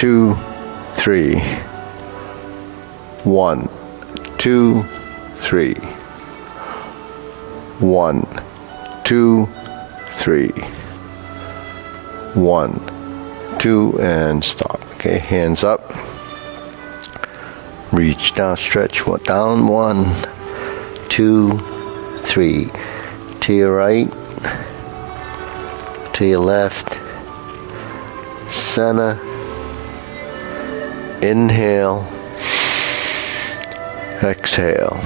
2, 3. 1, 2, 3. 1, 2, 3. 1, 2, and stop. Okay, hands up. Reach down, stretch down. 1, 2, 3. To your right, to your left, center, inhale, exhale.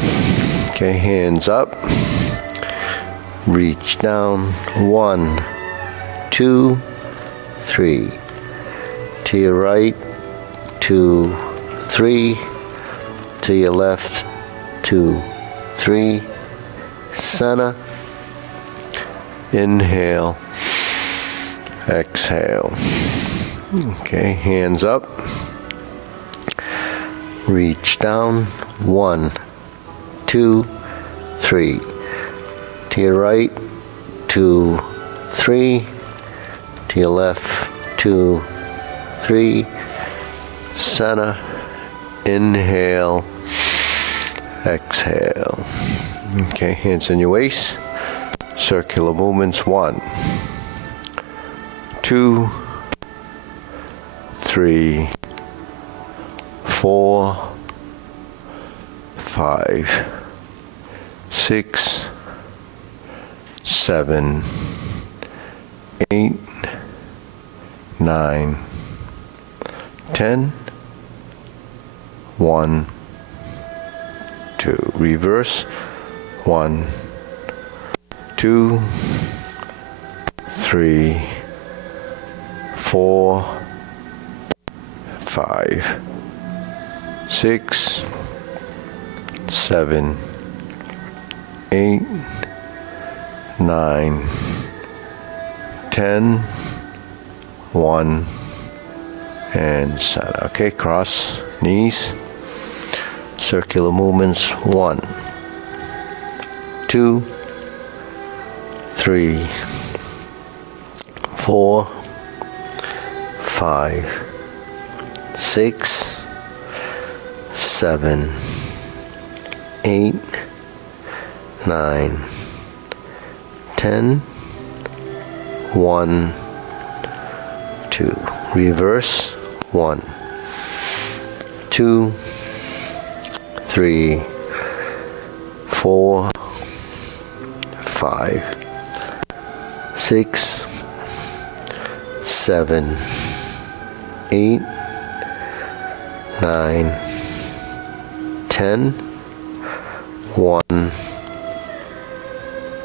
Okay, hands up, reach down. 1, 2, 3. To your right, 2, 3. To your left, 2, 3. Center, inhale, exhale. Okay, hands up, reach down. 1, 2, 3. To your right, 2, 3. To your left, 2, 3. Center, inhale, exhale. Okay, hands in your waist. Circular movements. 1, 2, 3, 4, 5, 6, 7, 8, 9, 10. 1, 2. Reverse. 1, 2, 3, 4, 5, 6, 7, 8, 9, 10. 1, and center. Okay, cross knees. Circular movements. 1, 2, 3, 4, 5, 6, 7, 8, 9, 10. 1, 2. Reverse. 1, 2, 3, 4, 5, 6, 7, 8, 9, 10. 1,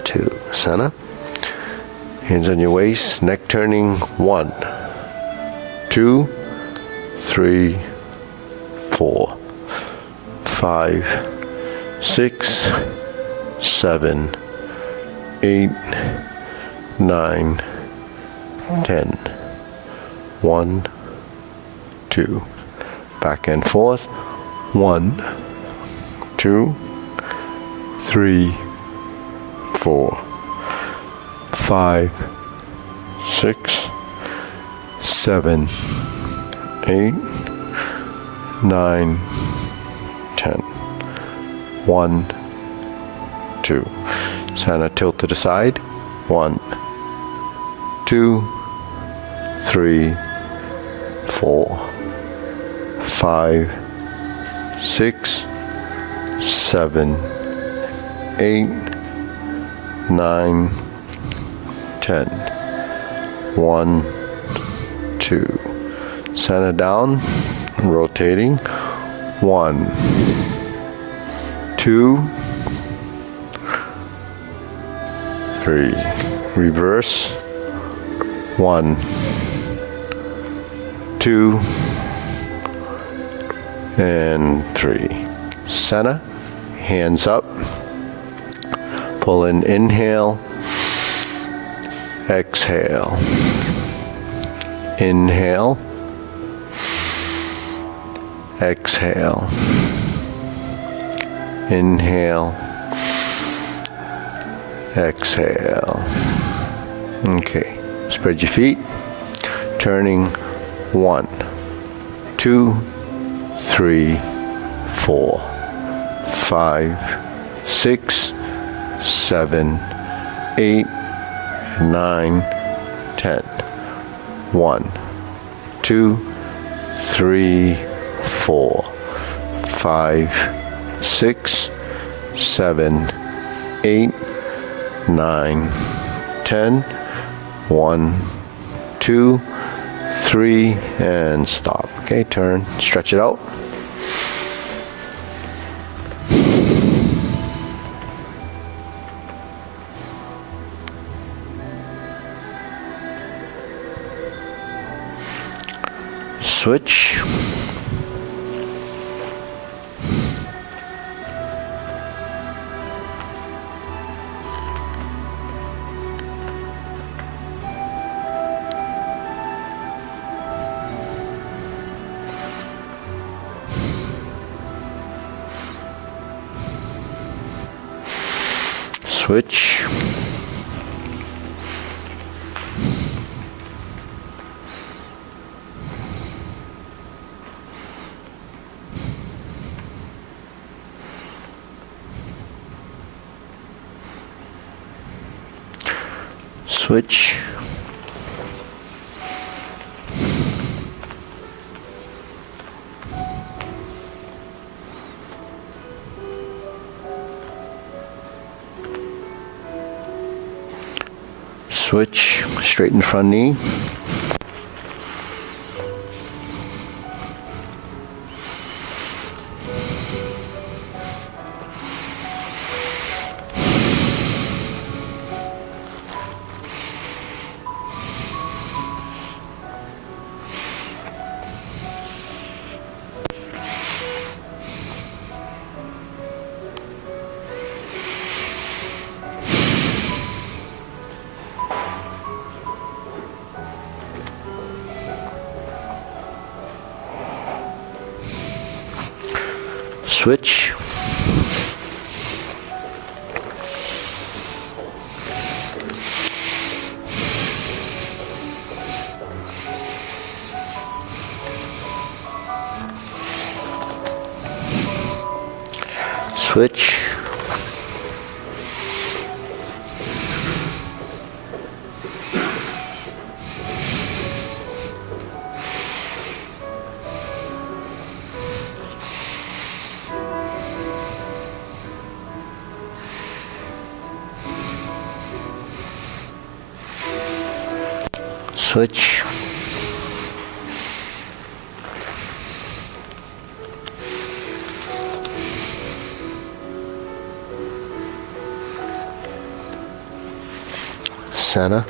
2. Center. Hands on your waist, neck turning. 1, 2, 3, 4, 5, 6, 7, 8, 9, 10. 1, 2. Back and forth. 1, 2, 3, 4, 5, 6, 7, 8, 9, 10. 1, 2. Center, tilt to the side. 1, 2, 3, 4, 5, 6, 7, 8, 9, 10. 1, 2. Center down, rotating. 1, 2, 3. Reverse. 1, 2, and 3. Center, hands up. Pull in, inhale, exhale. Inhale, exhale. Inhale, exhale. Okay, spread your feet. Turning. 1, 2, 3, 4, 5, 6, 7, 8, 9, 10. 1, 2, 3, 4, 5, 6, 7, 8, 9, 10. 1, 2, 3, and stop. Okay, turn, stretch it out. Switch. Switch. Switch. Switch, straighten the front knee. Switch. Switch. Switch. Center.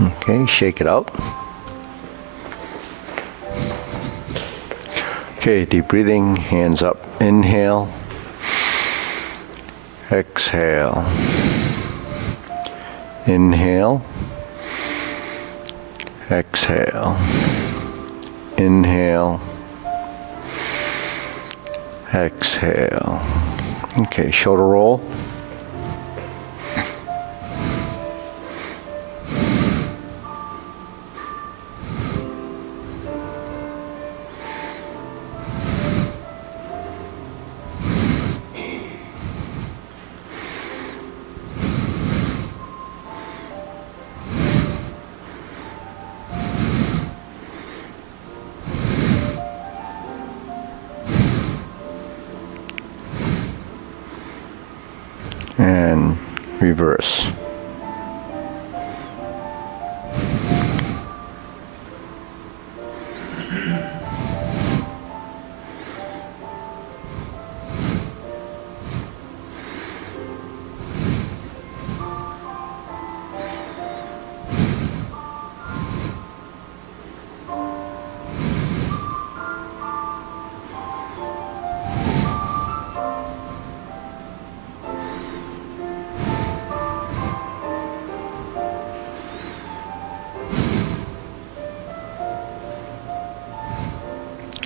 Okay, shake it out. Okay, deep breathing, hands up. Inhale. Exhale. Inhale. Exhale. Inhale. Exhale. Okay, shoulder roll. And reverse.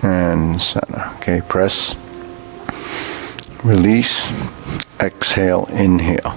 And center. Okay, press, release, exhale, inhale.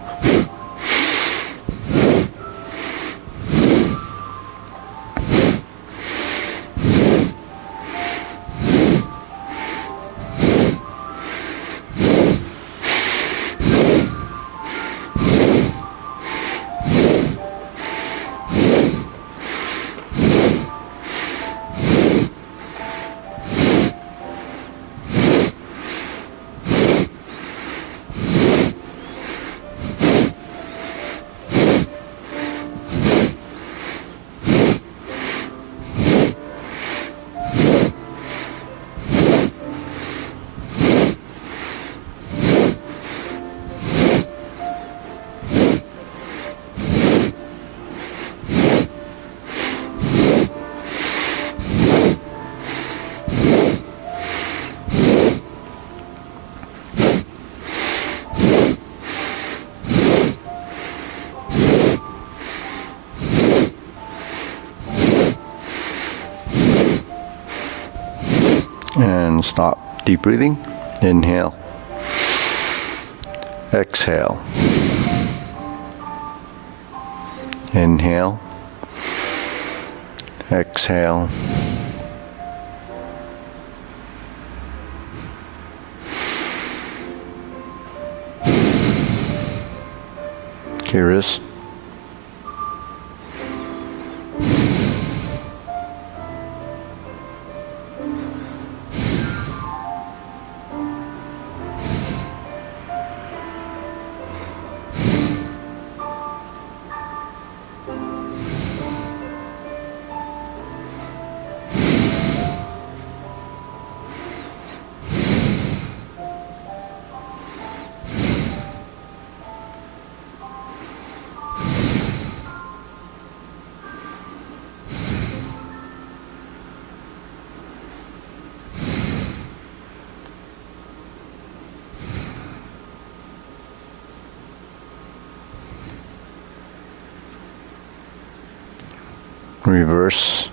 And stop. Deep breathing. Inhale. Exhale. Inhale. Exhale. Okay, wrist. Reverse.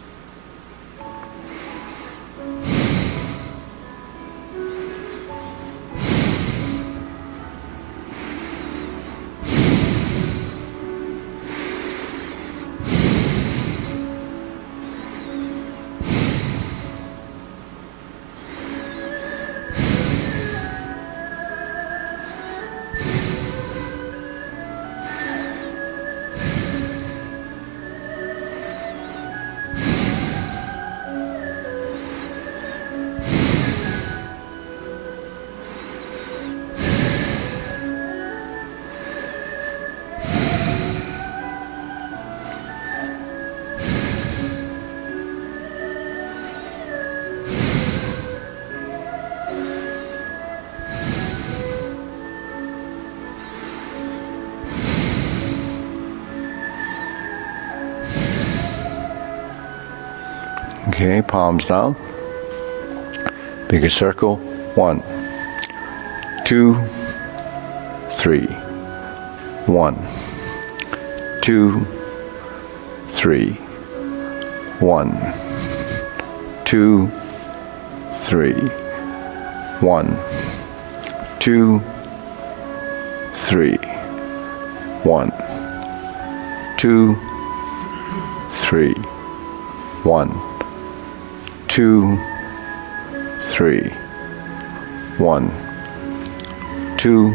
Okay, palms down. Bigger circle. 1, 2, 3. 1, 2, 3. 1, 2, 3. 1, 2, 3. 1, 2, 3. 1, 2, 3. 1, 2,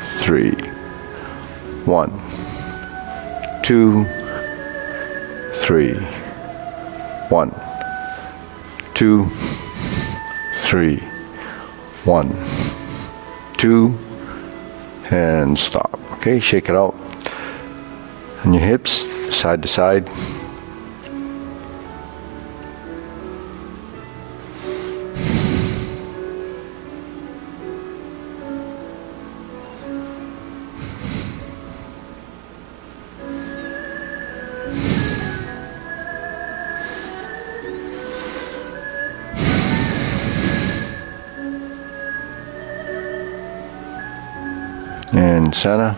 3. 1, 2, 3. 1, 2, 3. 1, 2, and stop. Okay, shake it out. And your hips, side to side. And center.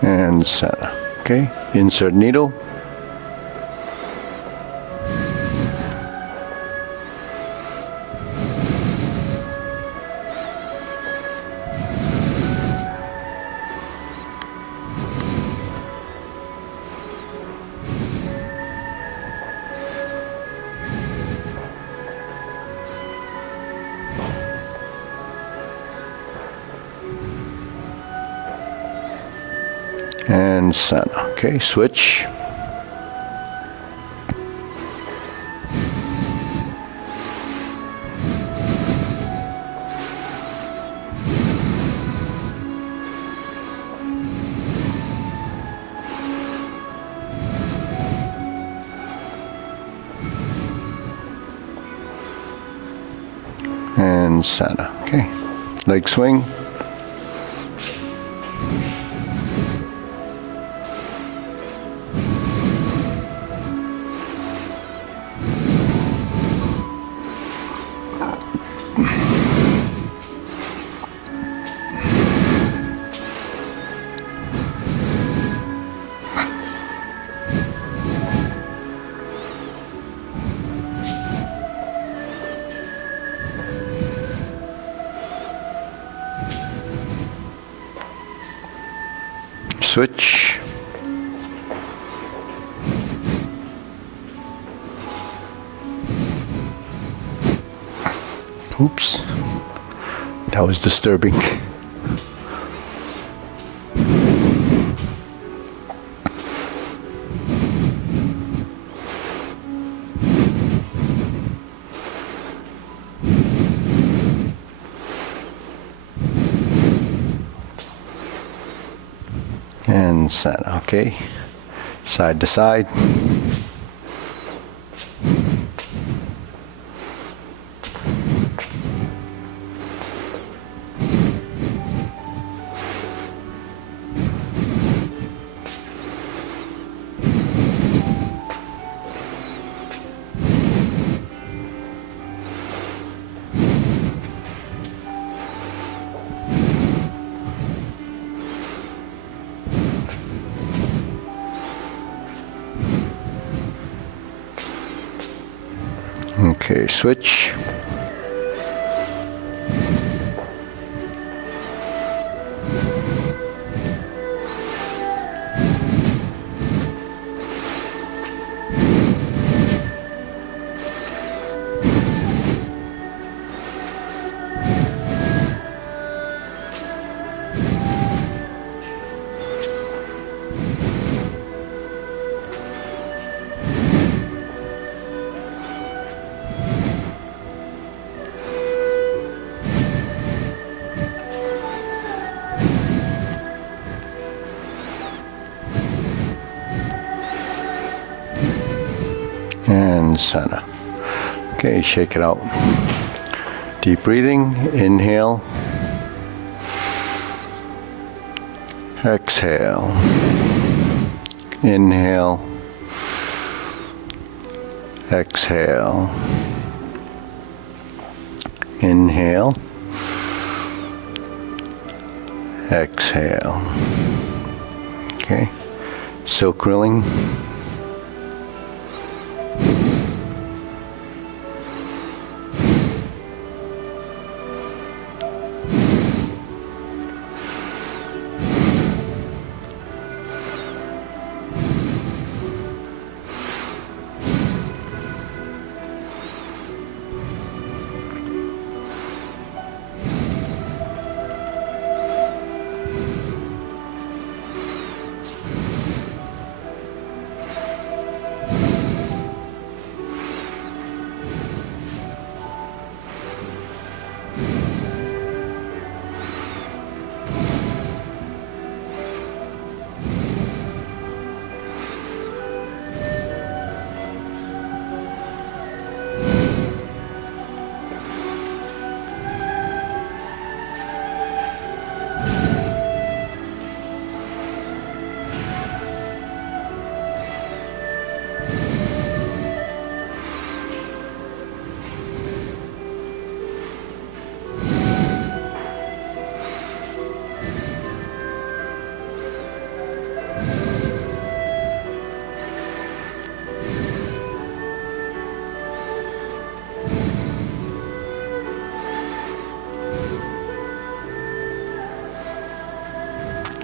And center. Okay, insert needle. And center. Okay, switch. And center. Okay, leg swing. Switch. Oops, that was disturbing. And center. Okay, side to side. Okay, switch. and center. Okay, shake it out. Deep breathing, inhale, exhale, inhale, exhale, inhale, exhale. Okay, silk rilling.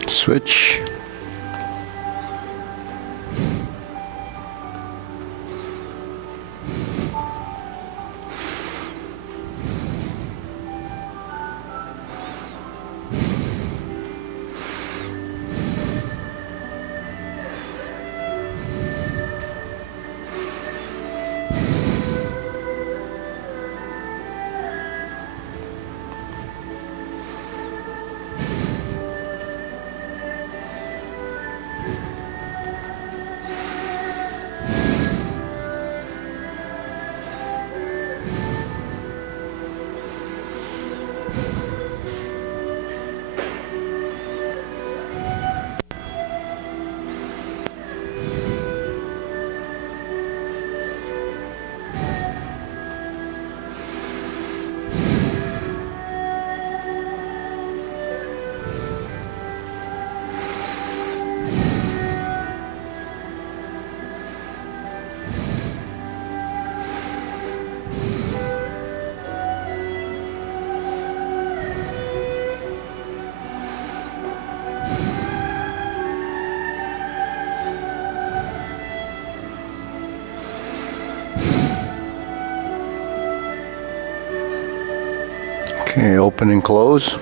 Switch. Okay, open and close.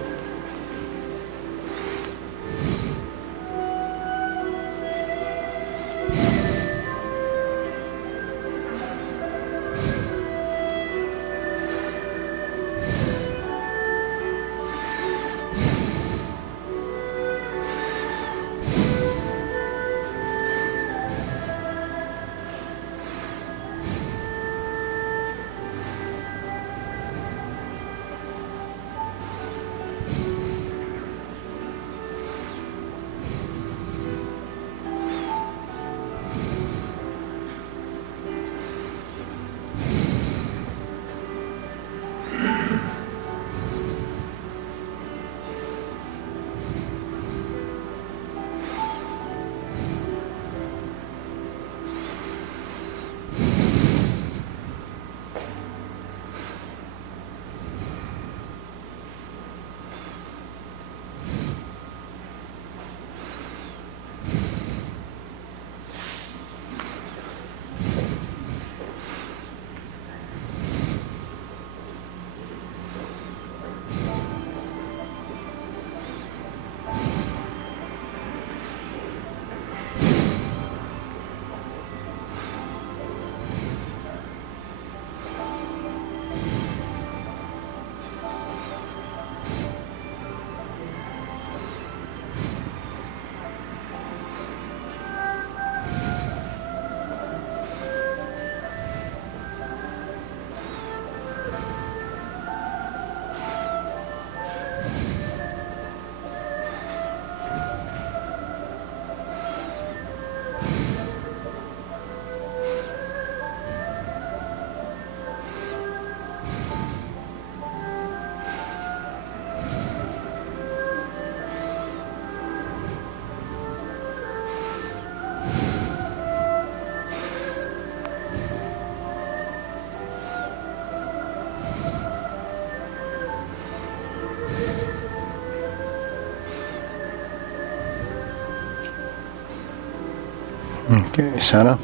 Okay, center.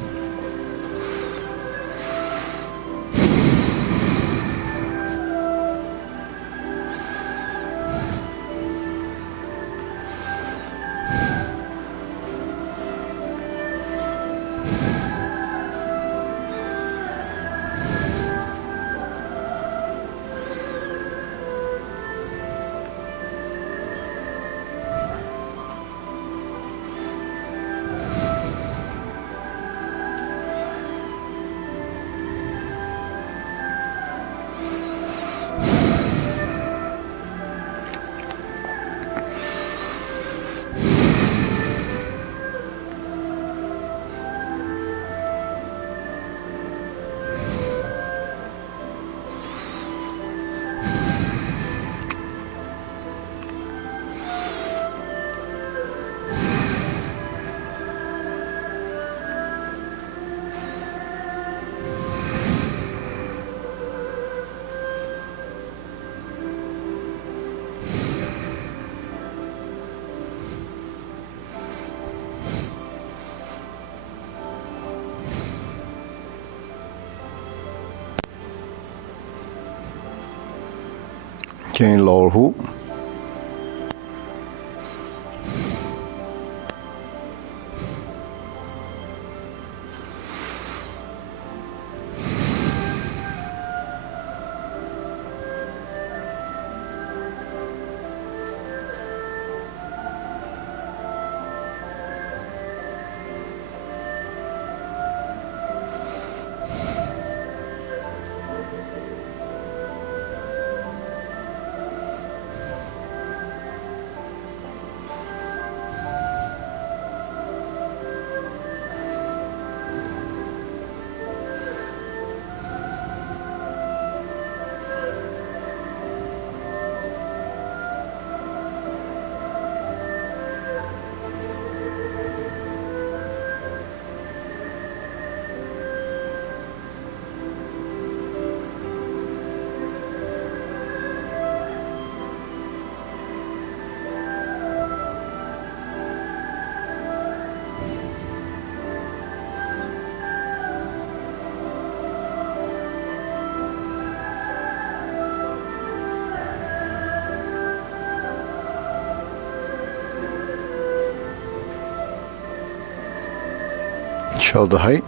Okay, lower hook. Shoulder height.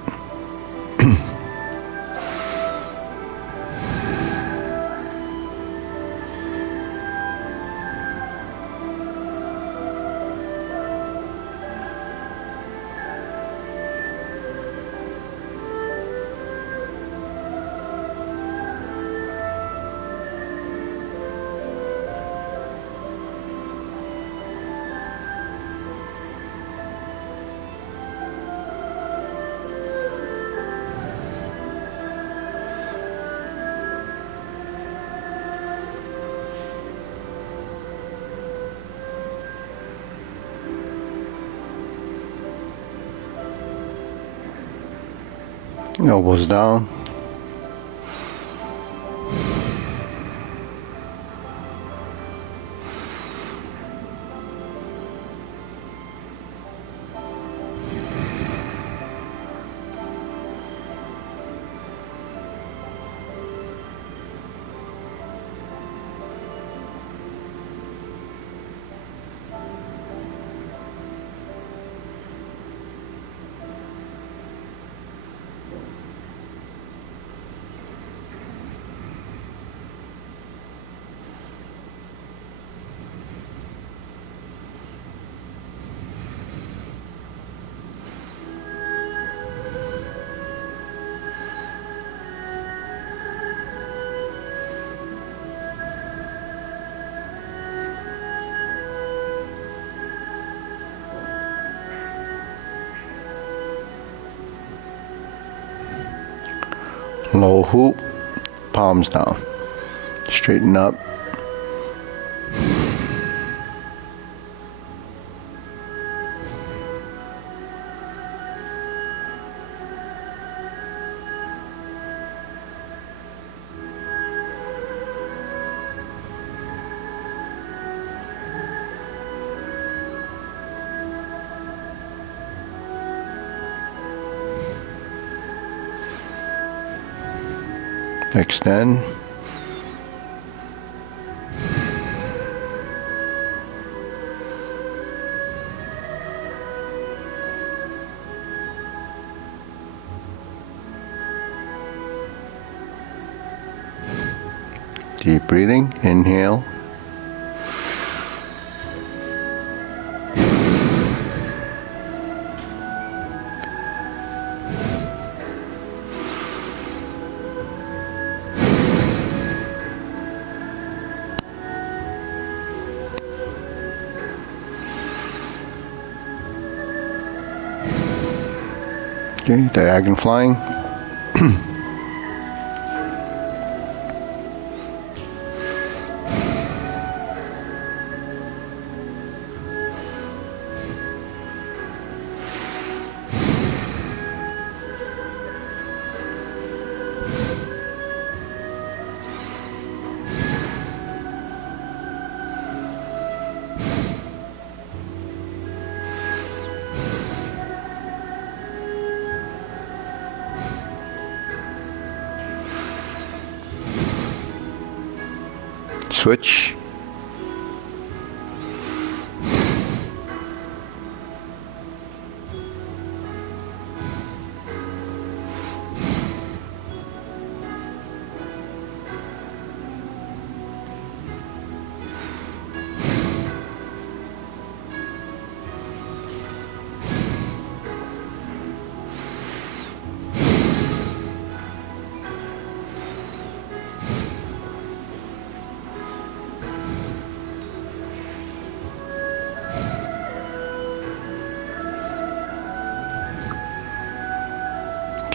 Elbows down. Low hoop, palms down. Straighten up. Extend. Deep breathing, inhale. Okay, diagonal flying. Switch.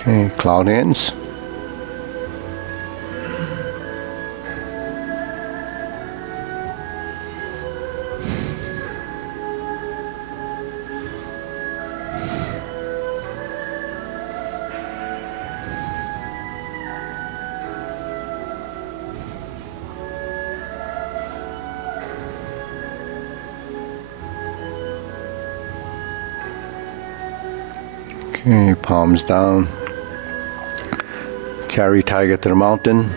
Okay, cloud hands. Okay, palms down. Carry tiger to the mountain.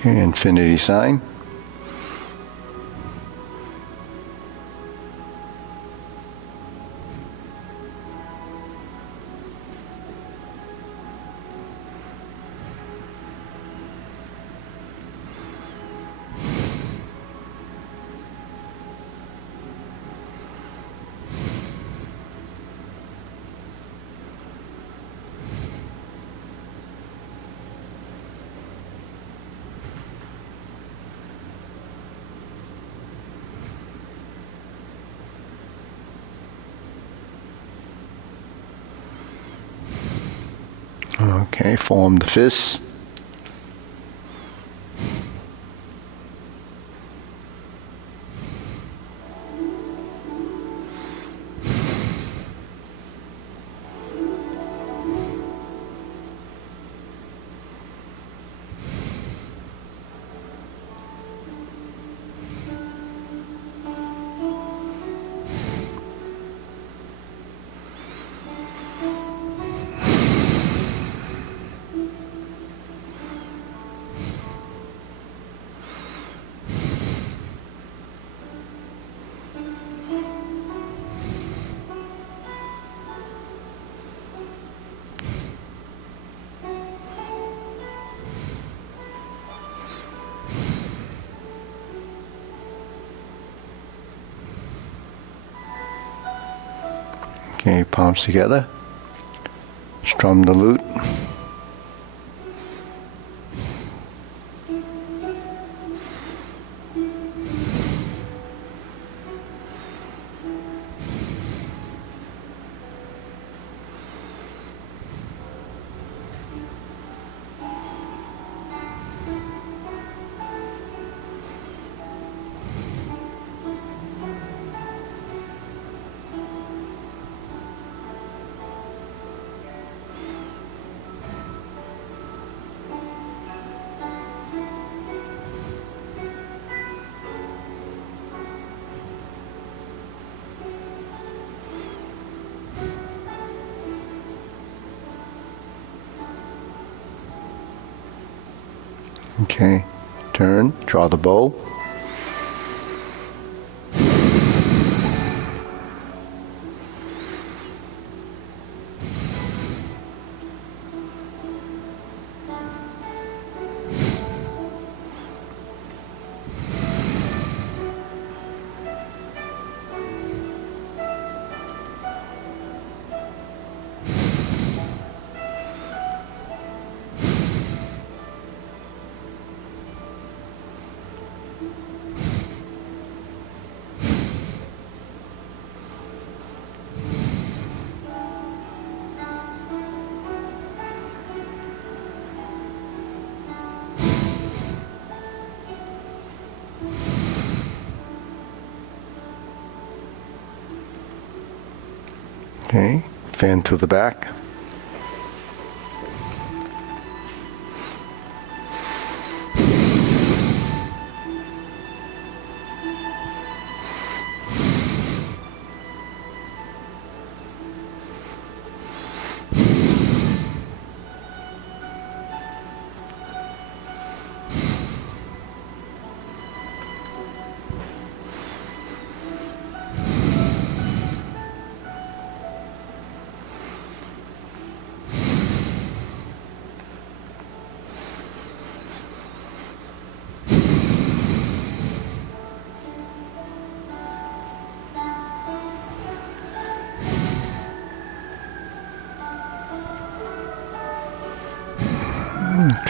Okay, infinity sign. Okay, form the fists. Okay, palms together. Strum the lute. Okay, turn, draw the bow. Okay, fan to the back.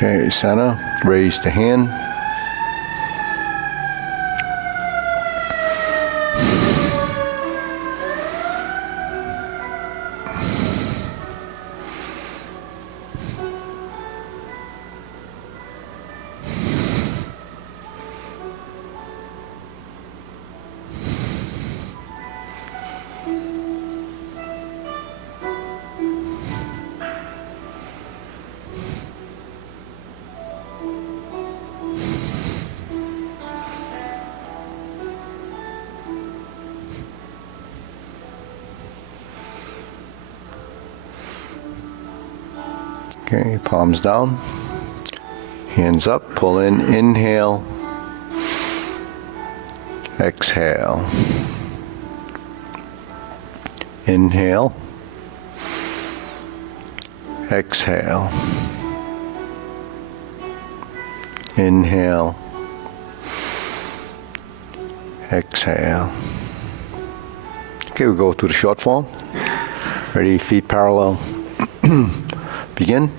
Okay, center, raise the hand. Okay, palms down, hands up, pull in, inhale, exhale, inhale, exhale, inhale, exhale. Okay, we'll go to the short form. Ready, feet parallel. Begin.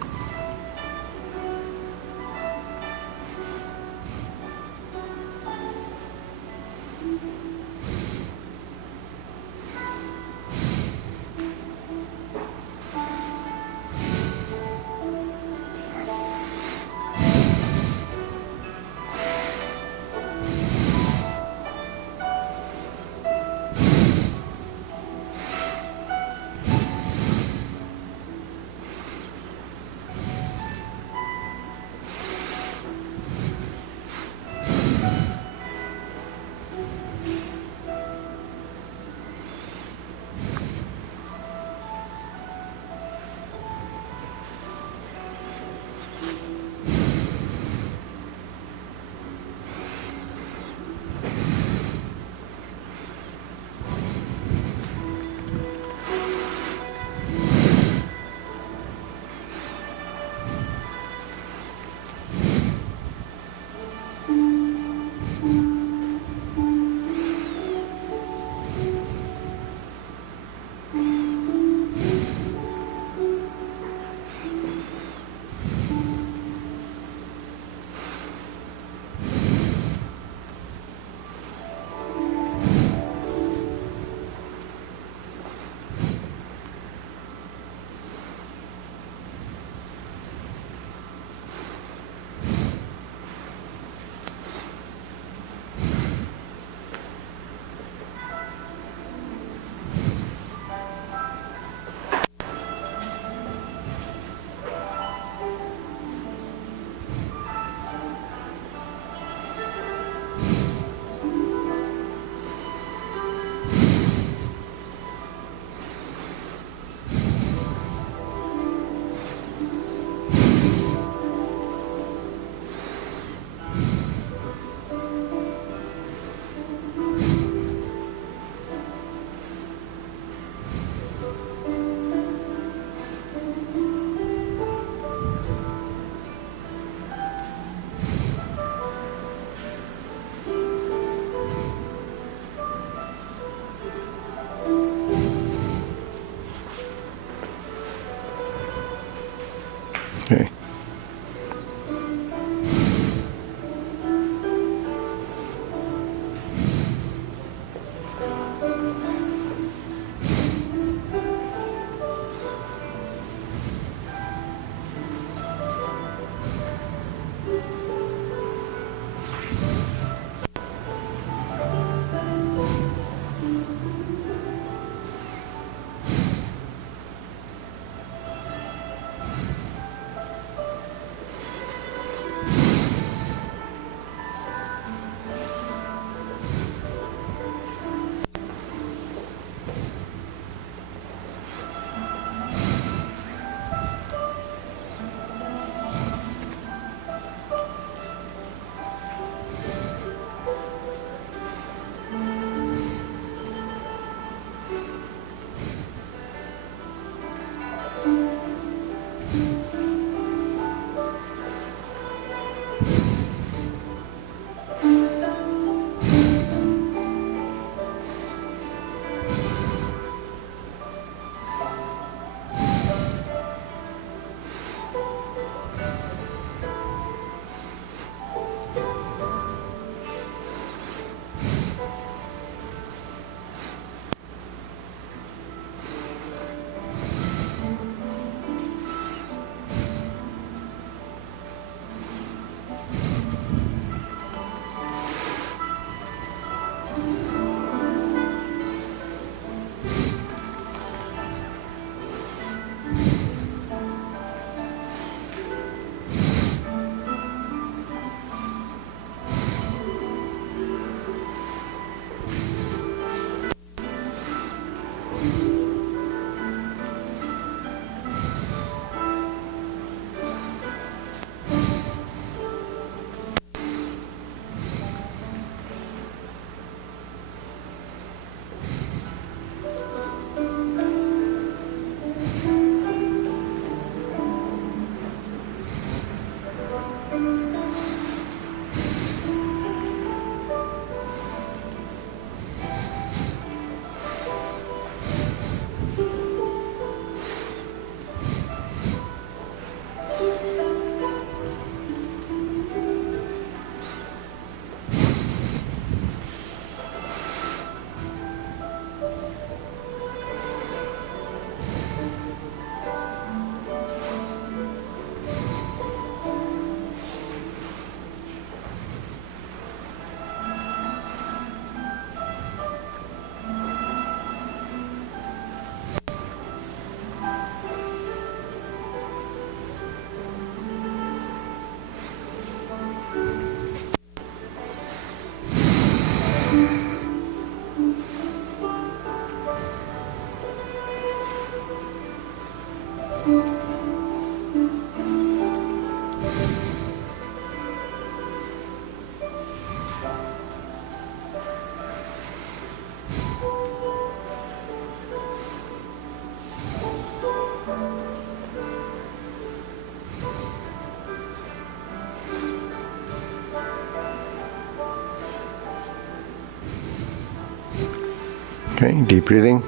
Okay, deep breathing.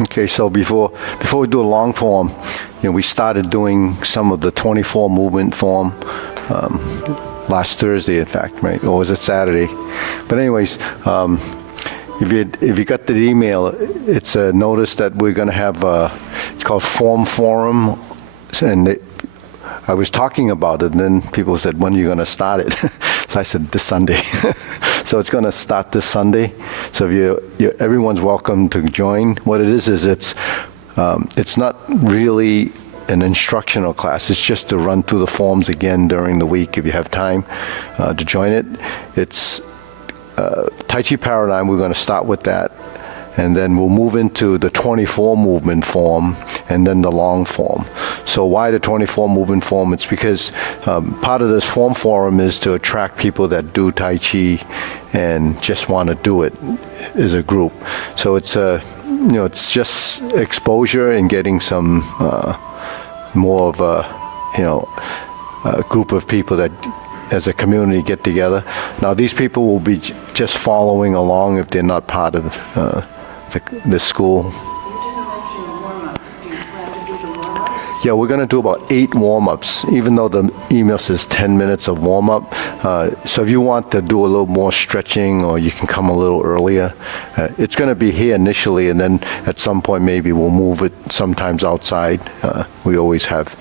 Okay, so before we do a long form, we started doing some of the 24 movement form last Thursday, in fact, right? Or was it Saturday? But anyways, if you got the email, it's a notice that we're going to have it's called Form Forum, and I was talking about it, and then people said, when are you going to start it? So I said, this Sunday. So it's going to start this Sunday. So if everyone's welcome to join. What it is it's not really an instructional class. It's just to run through the forms again during the week if you have time to join it. It's Tai Chi Paradigm. We're going to start with that. And then we'll move into the 24 movement form and then the long form. So why the 24 movement form? It's because part of this form forum is to attract people that do Tai Chi and just want to do it as a group. So it's it's just exposure and getting some more of a group of people that as a community get together. Now these people will be just following along if they're not part of the school. You didn't mention warm-ups. Do you plan to do the warm-ups? Yeah, we're going to do about 8 warm-ups, even though the email says 10 minutes of warm-up. So if you want to do a little more stretching, or you can come a little earlier. It's going to be here initially, and then at some point maybe we'll move it sometimes outside. We always have,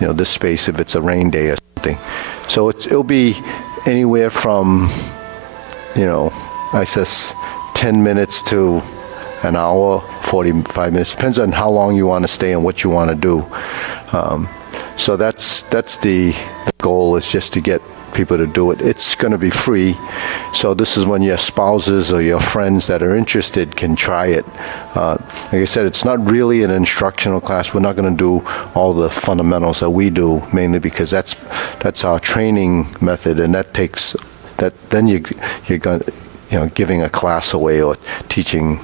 this space if it's a rain day or something. So it'll be anywhere from, I says 10 minutes to an hour, 45 minutes. Depends on how long you want to stay and what you want to do. So that's the goal, is just to get people to do it. It's going to be free. So this is when your spouses or your friends that are interested can try it. Like I said, it's not really an instructional class. We're not going to do all the fundamentals that we do, mainly because that's our training method, and that takes that. Then you're going, giving a class away or teaching,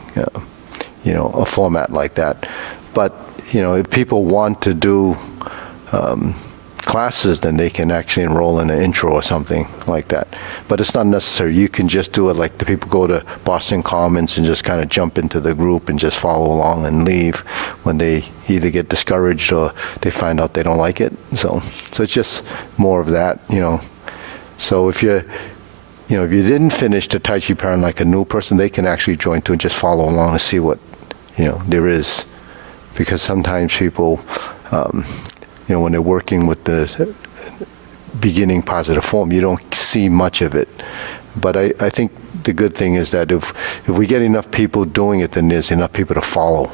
a format like that. But if people want to do classes, then they can actually enroll in an intro or something like that. But it's not necessary. You can just do it like the people go to Boston Commons and just kind of jump into the group and just follow along and leave when they either get discouraged or they find out they don't like it. So it's just more of that, So if you didn't finish the Tai Chi Paradigm like a new person, they can actually join too and just follow along and see what, there is. Because sometimes people, when they're working with the beginning positive form, you don't see much of it. But I think the good thing is that if we get enough people doing it, then there's enough people to follow.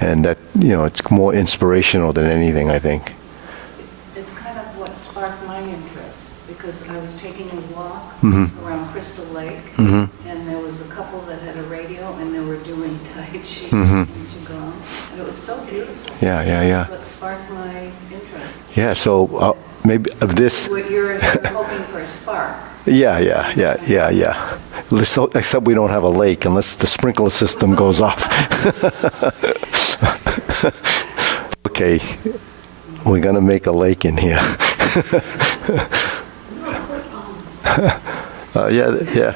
And that, it's more inspirational than anything, I think. It's kind of what sparked my interest, because I was taking a walk around Crystal Lake, and there was a couple that had a radio, and they were doing Tai Chi and Qigong, and it was so beautiful. Yeah. What sparked my interest. Yeah, so maybe of this... You're hoping for a spark. Yeah. Except we don't have a lake unless the sprinkler system goes off. Okay, we're going to make a lake in here. Yeah.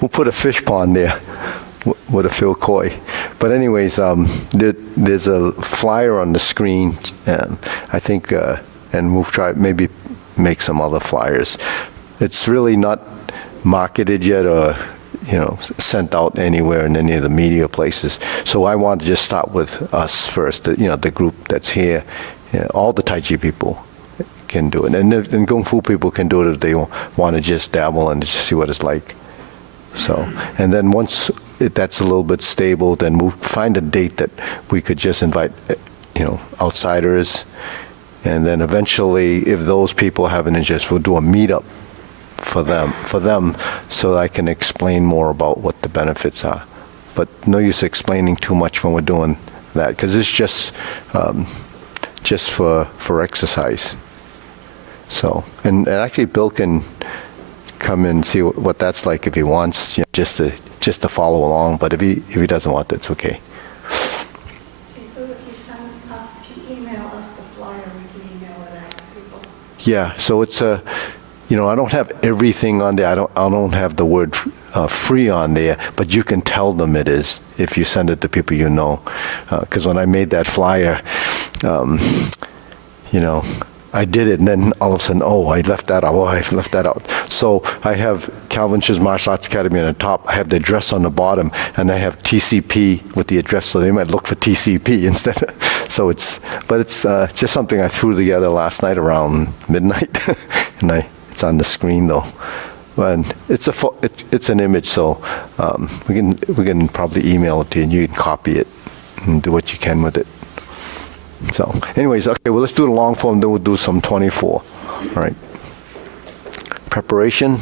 We'll put a fish pond there with a Phil Coy. But anyways, there's a flyer on the screen, I think, and we'll try maybe make some other flyers. It's really not marketed yet or, sent out anywhere in any of the media places. So I want to just start with us first, the group that's here. All the Tai Chi people can do it. And Kung Fu people can do it if they want to just dabble and just see what it's like. So, and then once that's a little bit stable, then we'll find a date that we could just invite, outsiders. And then eventually, if those people have an interest, we'll do a meetup for them, so I can explain more about what the benefits are. But no use explaining too much when we're doing that, because it's just for exercise. So, and actually Bill can come and see what that's like if he wants, just to just to follow along. But if he doesn't want, that's okay. Seafood, if you email us the flyer, we can email it out to people. Yeah, so it's a, I don't have everything on there. I don't have the word free on there, but you can tell them it is if you send it to people you know. Because when I made that flyer, I did it, and then all of a sudden, I left that out. I left that out. So I have Calvin Shiz Martial Arts Academy on the top. I have the address on the bottom, and I have TCP with the address, so they might look for TCP instead. So it's just something I threw together last night around midnight, and it's on the screen though. And it's an image, so we can probably email it to you, and you can copy it and do what you can with it. So, anyways, okay, well, let's do the long form, then we'll do some 24. All right. Preparation.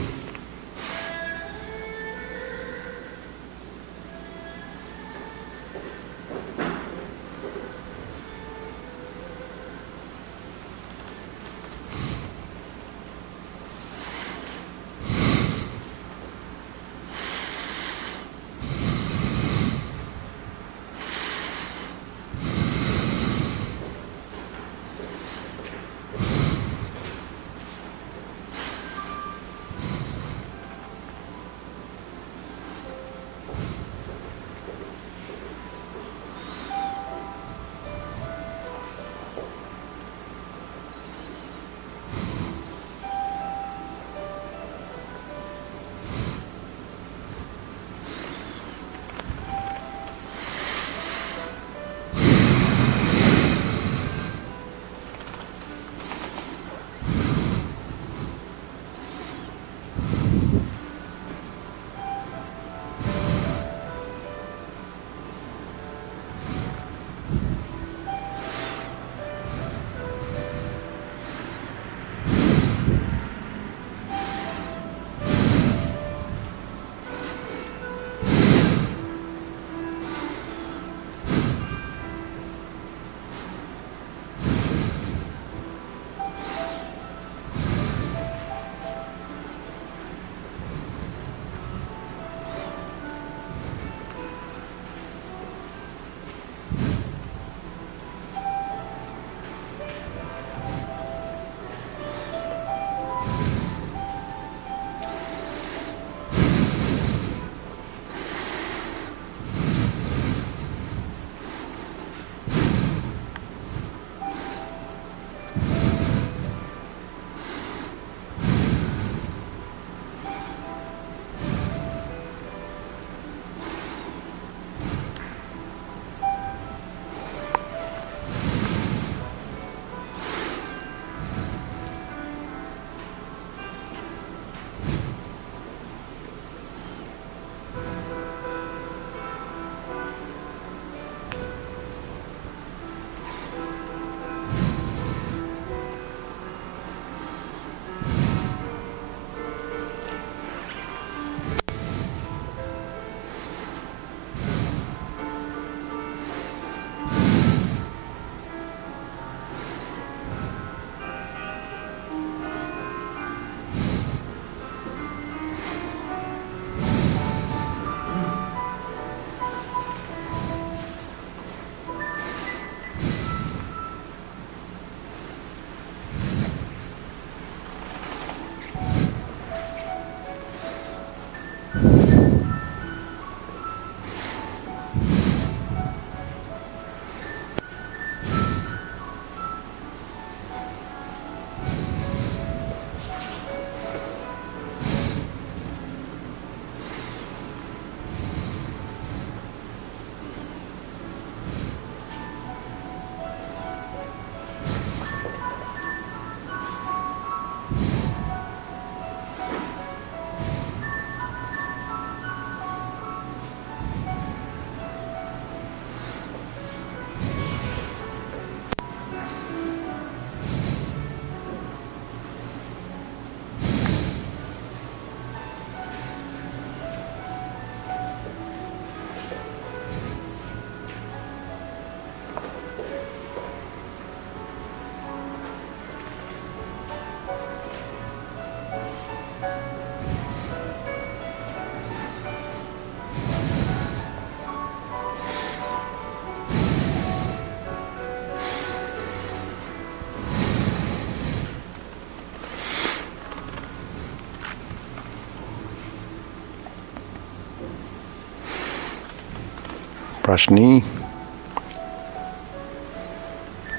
Brush knee.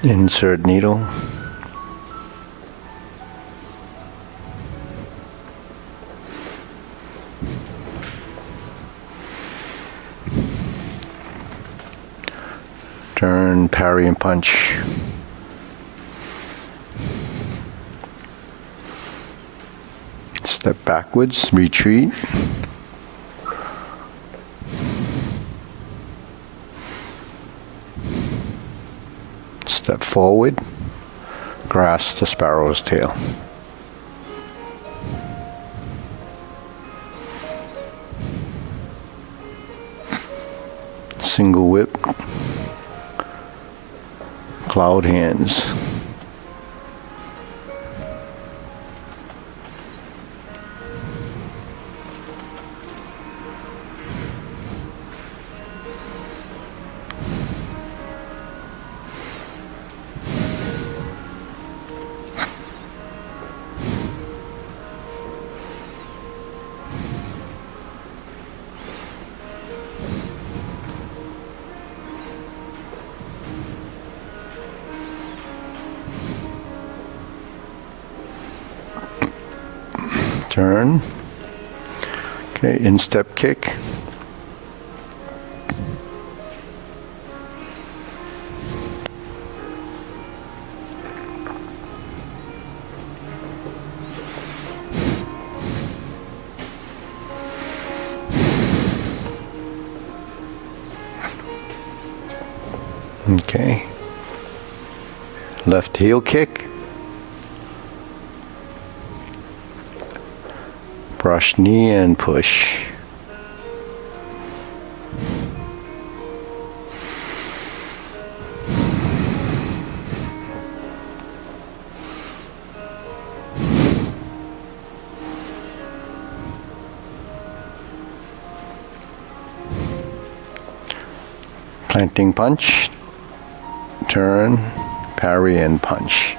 Insert needle. Turn, parry and punch. Step backwards, retreat. Step forward, grasp the sparrow's tail. Single whip, cloud hands. Turn. Okay, instep kick. Okay. Left heel kick. Brush knee and push. Planting punch. Turn, parry and punch.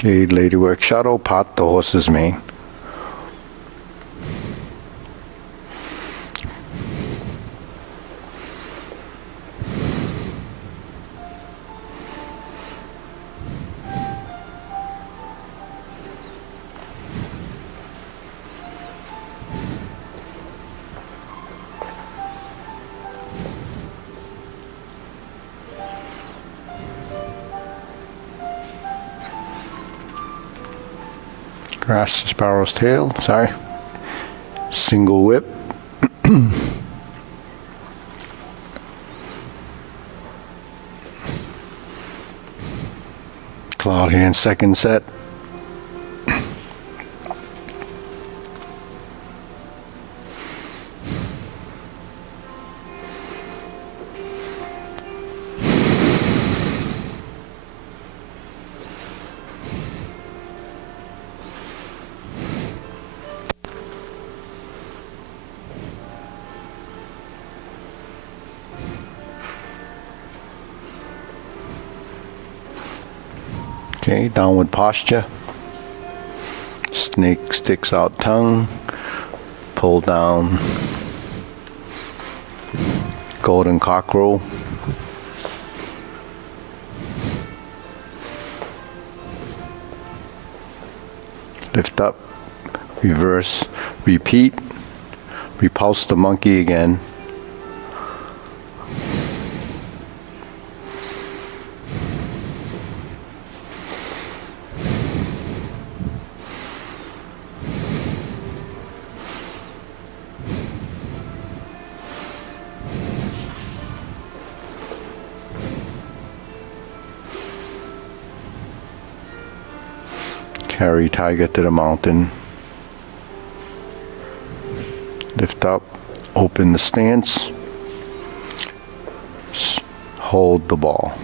Okay, Ladywork Shadow, part the horse's mane. Grasp the sparrow's tail, sorry. Single whip. Cloud hand, second set. Okay, downward posture. Snake sticks out tongue. Pull down. Golden cockerel. Lift up. Reverse. Repeat. Repulse the monkey again. Carry tiger to the mountain. Lift up, open the stance. Hold the ball.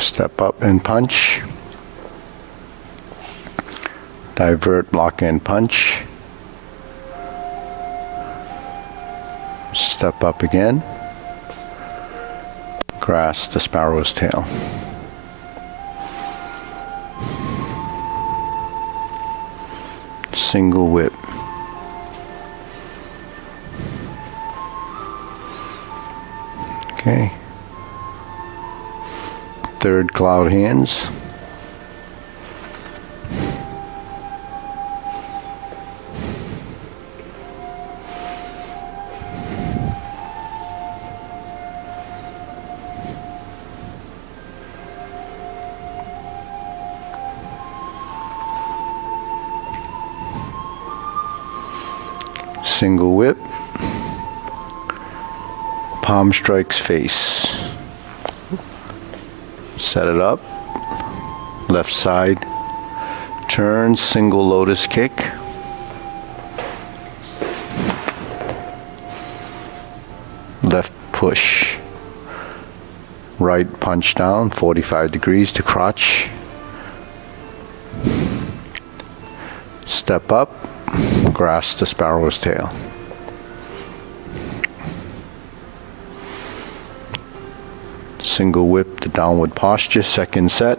Step up and punch. Divert, block and punch. Step up again. Grasp the sparrow's tail. Single whip. Okay. Third cloud hands. Single whip. Palm strikes face. Set it up. Left side. Turn, single lotus kick. Left push. Right punch down, 45 degrees to crotch. Step up. Grasp the sparrow's tail. Single whip to downward posture, second set.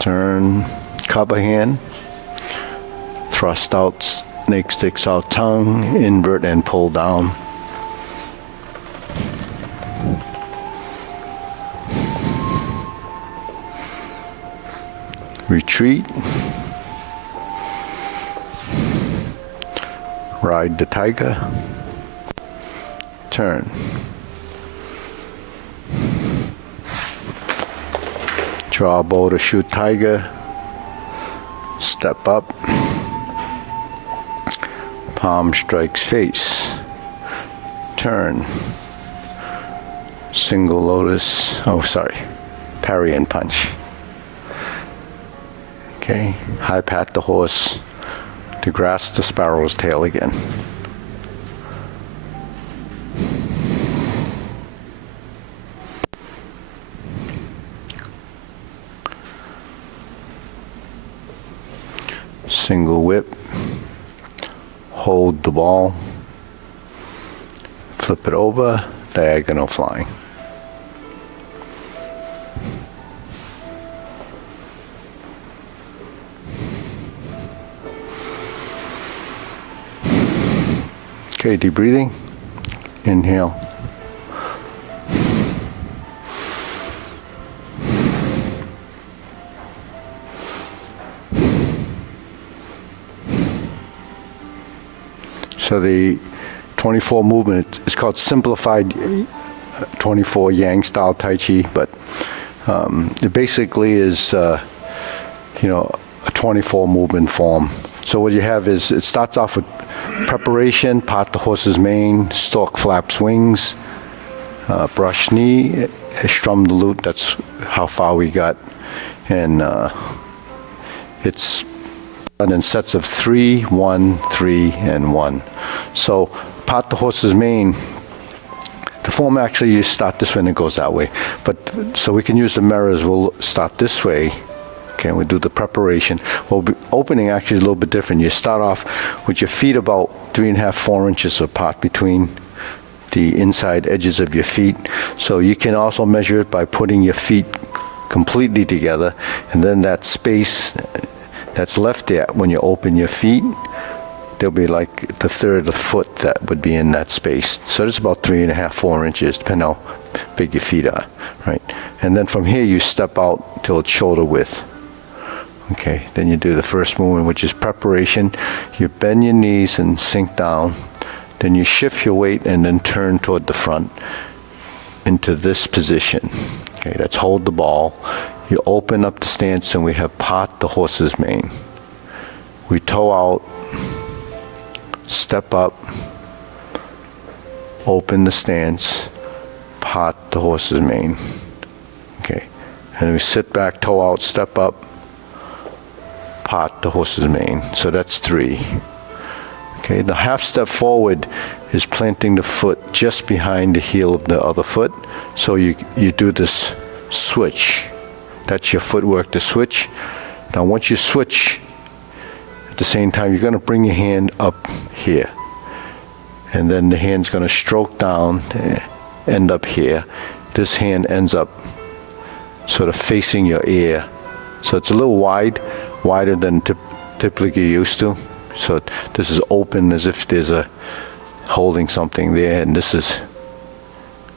Turn, cover hand. Thrust out, snake sticks out tongue, invert and pull down. Retreat. Ride the tiger. turn. Draw bow to shoot tiger, step up, palm strikes face, turn, single lotus, parry and punch. Okay, high pat the horse to grasp the sparrow's tail again. Single whip, hold the ball, flip it over, diagonal flying. Okay, deep breathing, inhale. So the 24 movement is called simplified 24 Yang style Tai Chi, but it basically is, a 24 movement form. So what you have is, it starts off with preparation, part the horse's mane, stalk flaps wings, brush knee, strum the lute. That's how far we got. And it's done in sets of 3, 1, 3, and 1. So part the horse's mane. The form actually, you start this way and it goes that way. But so we can use the mirrors. We'll start this way. Okay, we do the preparation. Well, opening actually is a little bit different. You start off with your feet about 3.5, 4 inches apart between the inside edges of your feet. So you can also measure it by putting your feet completely together, and then that space that's left there when you open your feet, there'll be like the third of the foot that would be in that space. So it's about 3.5, 4 inches, depending how big your feet are, right? And then from here you step out till it's shoulder width. Okay, then you do the first movement, which is preparation. You bend your knees and sink down. Then you shift your weight and then turn toward the front into this position. Okay, that's hold the ball. You open up the stance and we have part the horse's mane. We toe out, step up, open the stance, part the horse's mane. Okay, and we sit back, toe out, step up, part the horse's mane. So that's 3. Okay, the half step forward is planting the foot just behind the heel of the other foot. So you do this switch. That's your footwork, the switch. Now once you switch, at the same time, you're going to bring your hand up here. And then the hand's going to stroke down, end up here. This hand ends up sort of facing your ear. So it's a little wider than typically you're used to. So this is open as if there's holding something there, and this is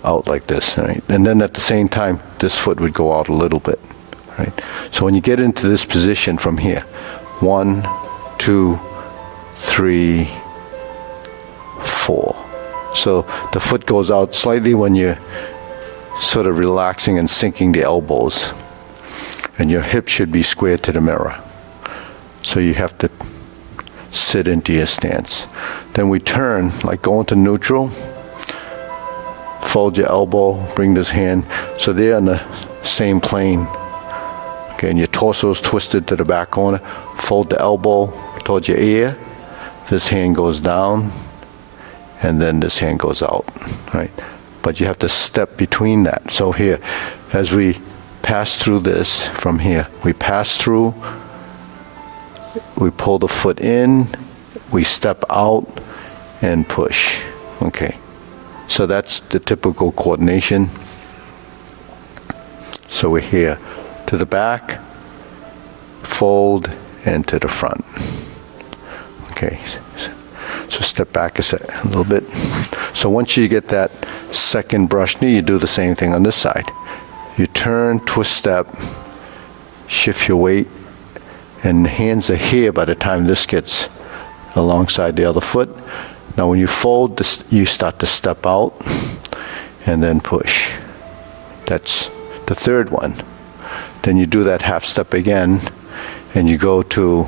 out like this, right? And then at the same time, this foot would go out a little bit, right? So when you get into this position from here, 1, 2, 3, 4. So the foot goes out slightly when you're sort of relaxing and sinking the elbows, and your hip should be squared to the mirror. So you have to sit into your stance. Then we turn, like go into neutral, fold your elbow, bring this hand, so they're on the same plane. Okay, and your torso is twisted to the back corner. Fold the elbow towards your ear. This hand goes down, and then this hand goes out, right? But you have to step between that. So here, as we pass through this from here, we pass through, we pull the foot in, we step out, and push. Okay. So that's the typical coordination. So we're here to the back, fold, and to the front. Okay, so step back a little bit. So once you get that second brush knee, you do the same thing on this side. You turn, twist step, shift your weight, and the hands are here by the time this gets alongside the other foot. Now when you fold, this, you start to step out and then push. That's the third one. Then you do that half step again, and you go to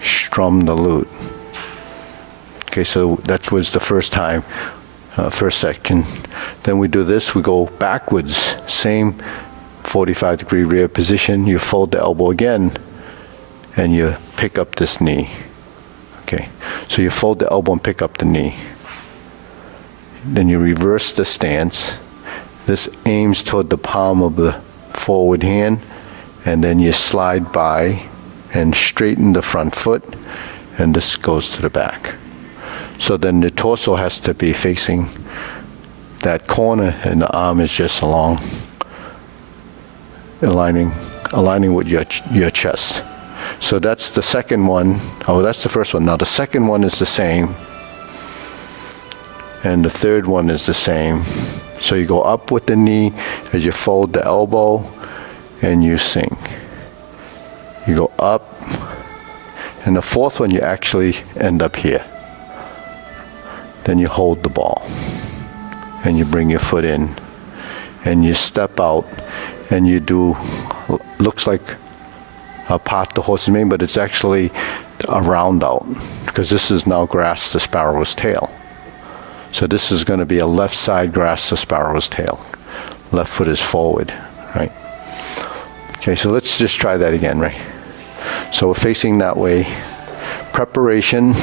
strum the lute. Okay, so that was the first time, first section. Then we do this, we go backwards, same 45-degree rear position. You fold the elbow again, and you pick up this knee. Okay, so you fold the elbow and pick up the knee. Then you reverse the stance. This aims toward the palm of the forward hand, and then you slide by and straighten the front foot, and this goes to the back. So then the torso has to be facing that corner, and the arm is just along, aligning with your chest. So that's the second one. Oh, that's the first one. Now the second one is the same, and the third one is the same. So you go up with the knee as you fold the elbow, and you sink. You go up, and the fourth one you actually end up here. Then you hold the ball, and you bring your foot in, and you step out, and you do, looks like a part the horse's mane, but it's actually a round out, because this is now grass the sparrow's tail. So this is going to be a left side grass the sparrow's tail. Left foot is forward, right? Okay, so let's just try that again, right? So we're facing that way. Preparation.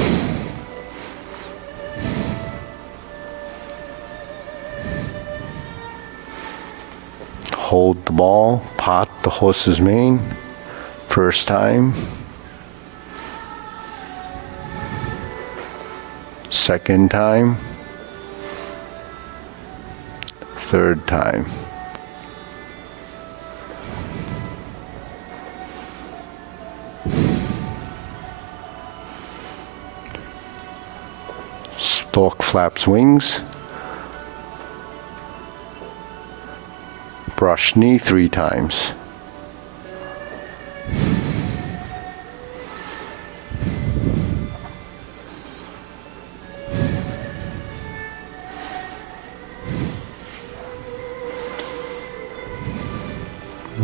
Hold the ball, part the horse's mane. First time. Second time. Third time. Stork flaps wings. Brush knee 3 times.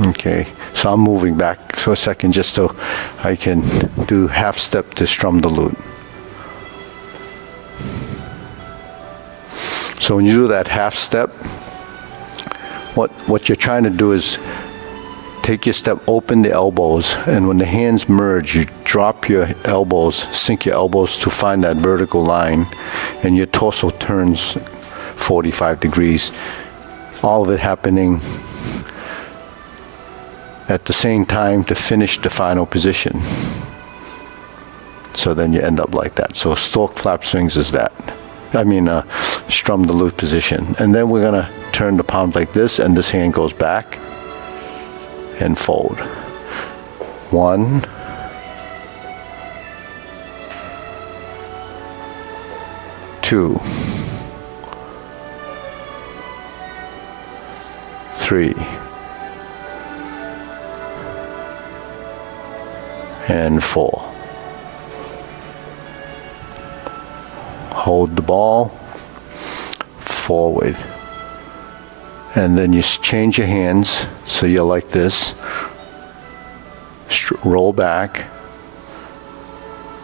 Okay, so I'm moving back for a second just so I can do half step to strum the lute. So when you do that half step, what you're trying to do is take your step, open the elbows, and when the hands merge, you drop your elbows, sink your elbows to find that vertical line, and your torso turns 45 degrees. All of it happening at the same time to finish the final position. So then you end up like that. So stork flap swings is that. Strum the lute position. And then we're gonna turn the palm like this, and this hand goes back and fold. 1, 2, 3, and 4. Hold the ball, forward. And then you change your hands, so you're like this. Roll back,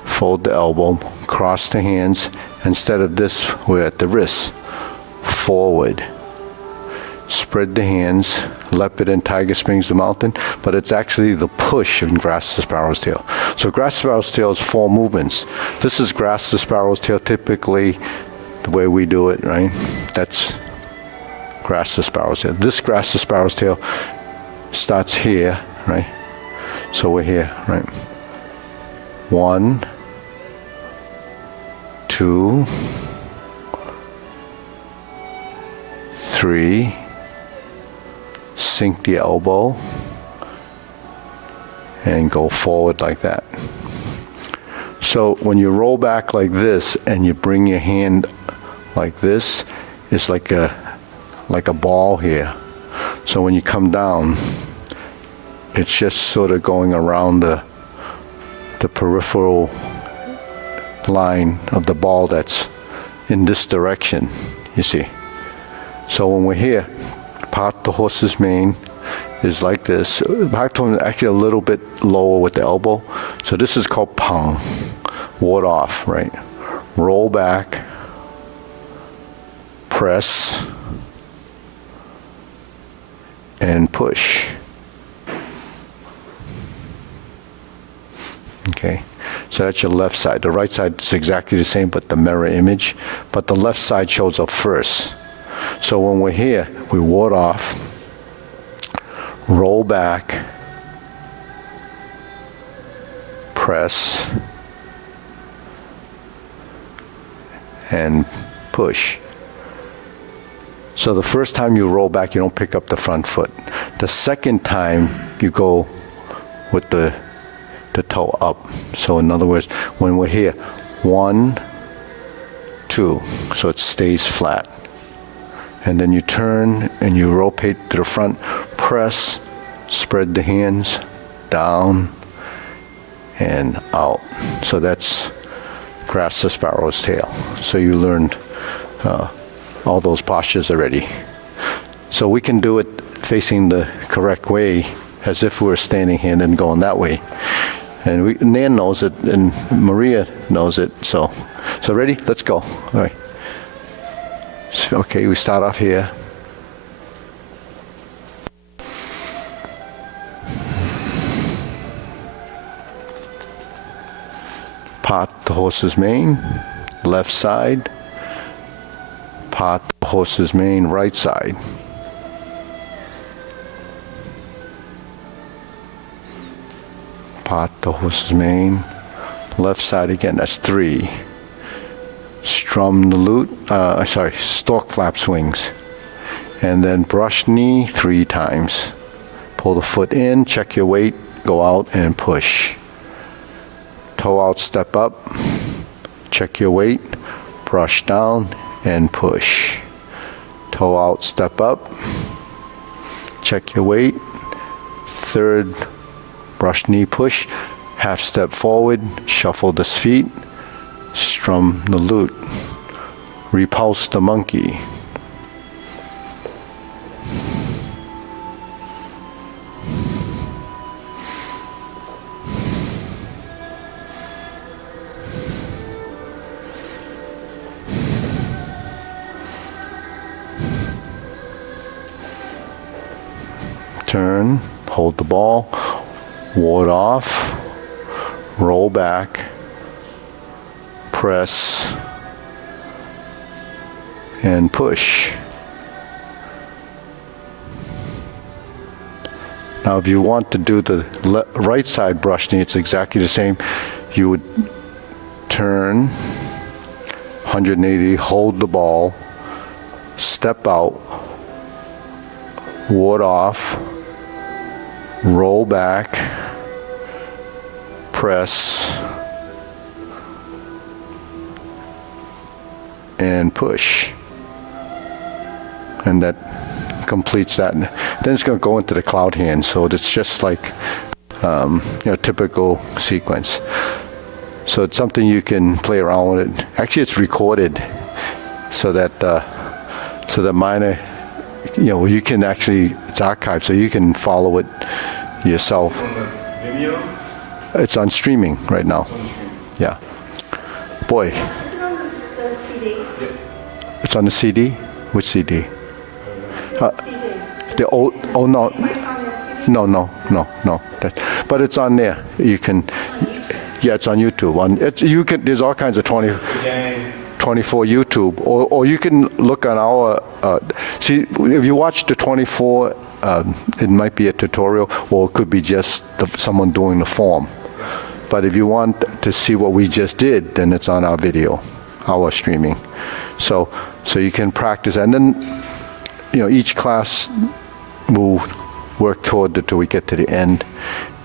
fold the elbow, cross the hands. Instead of this, we're at the wrist. Forward. Spread the hands, leopard and tiger springs the mountain, but it's actually the push in grass the sparrow's tail. So grass the sparrow's tail is 4 movements. This is grass the sparrow's tail, typically the way we do it, right? That's grass the sparrow's tail. This grass the sparrow's tail starts here, right? So we're here, right? 1, 2, 3, sink the elbow, and go forward like that. So when you roll back like this and you bring your hand like this, it's like a ball here. So when you come down, it's just sort of going around the peripheral line of the ball that's in this direction, you see. So when we're here, part the horse's mane is like this. Back to actually a little bit lower with the elbow. So this is called pang, ward off, right? Roll back, press, and push. Okay, so that's your left side. The right side is exactly the same, but the mirror image. But the left side shows up first. So when we're here, we ward off, roll back, press, and push. So the first time you roll back, you don't pick up the front foot. The second time, you go with the toe up. So in other words, when we're here, 1, 2, so it stays flat. And then you turn and you rotate to the front, press, spread the hands, down, and out. So that's grasp the sparrow's tail. So you learned all those postures already. So we can do it facing the correct way, as if we were standing here and then going that way. And Nan knows it, and Maria knows it. So ready? Let's go. All right. Okay, we start off here. Part the horse's mane, left side. Part the horse's mane, right side. Part the horse's mane, left side again. That's 3. Strum the lute, stork flap swings. And then brush knee 3 times. Pull the foot in, check your weight, go out and push. Toe out, step up, check your weight, brush down and push. Toe out, step up, check your weight, 3rd brush knee push, half step forward, shuffle the feet, strum the lute, repulse the monkey. Turn, hold the ball, ward off, roll back, press, and push. Now if you want to do the right side brush knee, it's exactly the same. You would turn 180, hold the ball, step out, ward off, roll back, press, and push. And that completes that. And then it's going to go into the cloud hand, so it's just like typical sequence. So it's something you can play around with it. Actually, it's recorded, so that minor, you can actually, it's archived, so you can follow it yourself. On the video? It's on streaming right now. On the stream. Yeah. Boy, Is it on the CD? Yep. it's on the CD? Which CD? CD. The old, oh no, Am I on that CD? no. But it's on there. You can, yeah, it's on YouTube. There's all kinds of 24 YouTube, or you can look on our, see, if you watch the 24, it might be a tutorial, or it could be just someone doing the form. But if you want to see what we just did, then it's on our video, our streaming. So you can practice, and then, each class will work toward it till we get to the end.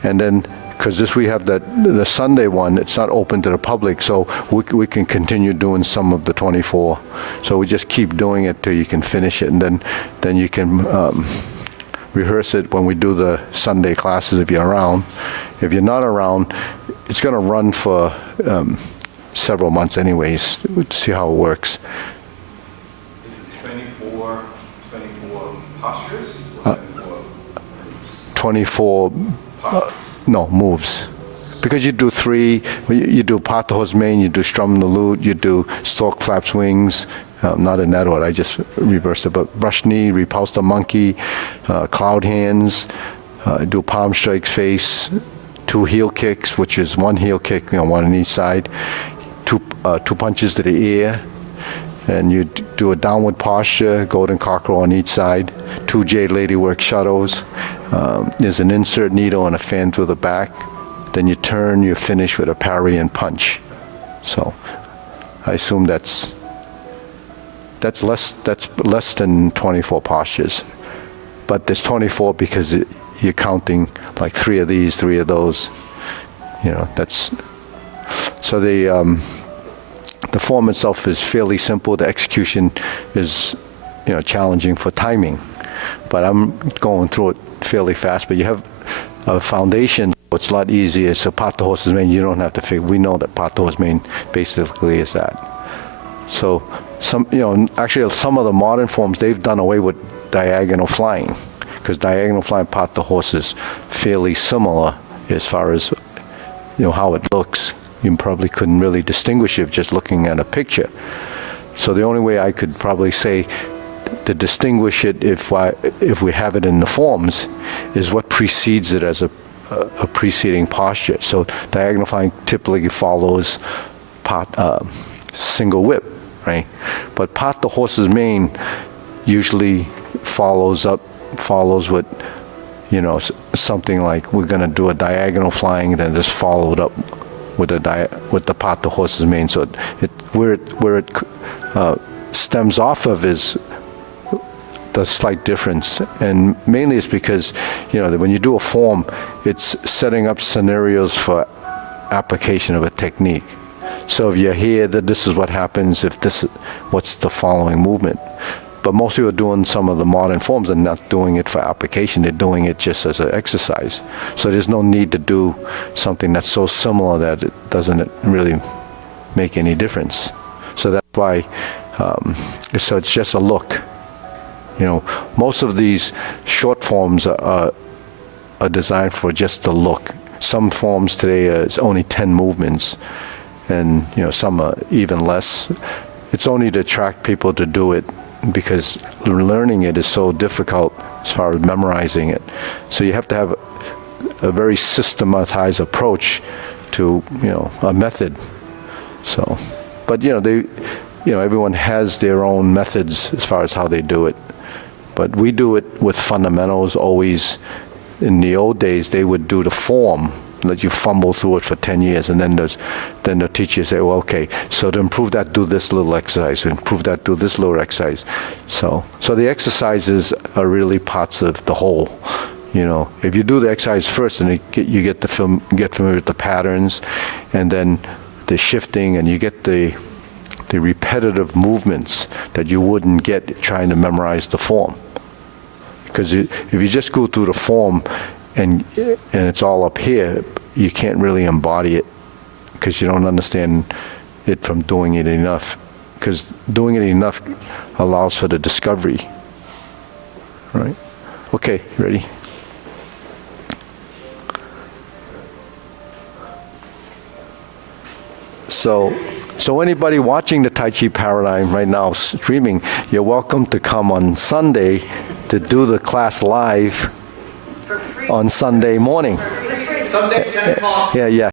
And then, because we have the Sunday one, it's not open to the public, so we can continue doing some of the 24. So we just keep doing it till you can finish it, and then you can rehearse it when we do the Sunday classes if you're around. If you're not around, it's going to run for several months anyways to see how it works. Is it 24 postures? Or 24 no moves, because you do 3. You do pat the horse mane, you do strum the lute, you do stork flaps wings. Not in that order, I just reversed it, but brush knee, repulse the monkey, cloud hands, do palm strikes face, 2 heel kicks, which is 1 heel kick, one on each side, 2 punches to the ear, and you do a downward posture, golden cockerel on each side, 2 jade ladywork shuttles. There's an insert needle and a fan through the back. Then you turn, you finish with a parry and punch. So I assume that's less than 24 postures, but there's 24 because you're counting like 3 of these, 3 of those. That's so the form itself is fairly simple. The execution is challenging for timing, but I'm going through it fairly fast. But you have a foundation. It's a lot easier. So pat the horse's mane, you don't have to figure. We know that pat the horse's mane basically is that. So actually some of the modern forms, they've done away with diagonal flying, because diagonal flying pat the horse is fairly similar as far as how it looks. You probably couldn't really distinguish it just looking at a picture. So the only way I could probably say to distinguish it if we have it in the forms is what precedes it as a preceding posture. So diagonal flying typically follows single whip, right? But pat the horse's mane usually follows with something like we're going to do a diagonal flying, then just followed up with the pat the horse's mane. So where it stems off of is the slight difference, and mainly it's because that when you do a form, it's setting up scenarios for application of a technique. So if you're here, that this is what happens if what's the following movement. But most people are doing some of the modern forms and not doing it for application. They're doing it just as an exercise. So there's no need to do something that's so similar that it doesn't really make any difference. So that's why, so it's just a look. Most of these short forms are designed for just the look. Some forms today it's only 10 movements, and some are even less. It's only to attract people to do it, because learning it is so difficult as far as memorizing it. So you have to have a very systematized approach to a method. So, but everyone has their own methods as far as how they do it. But we do it with fundamentals always. In the old days, they would do the form, let you fumble through it for 10 years, and then the teacher say, well, okay, so to improve that, do this little exercise. To improve that, do this little exercise. So the exercises are really parts of the whole. If you do the exercise first, and you get familiar with the patterns, and then the shifting, and you get the repetitive movements that you wouldn't get trying to memorize the form. Because if you just go through the form and it's all up here, you can't really embody it, because you don't understand it from doing it enough. Because doing it enough allows for the discovery. Right? Okay, ready? So anybody watching the Tai Chi Paradigm right now streaming, you're welcome to come on Sunday to do the class live For free. on Sunday morning. Sunday, 10 o'clock. Yeah.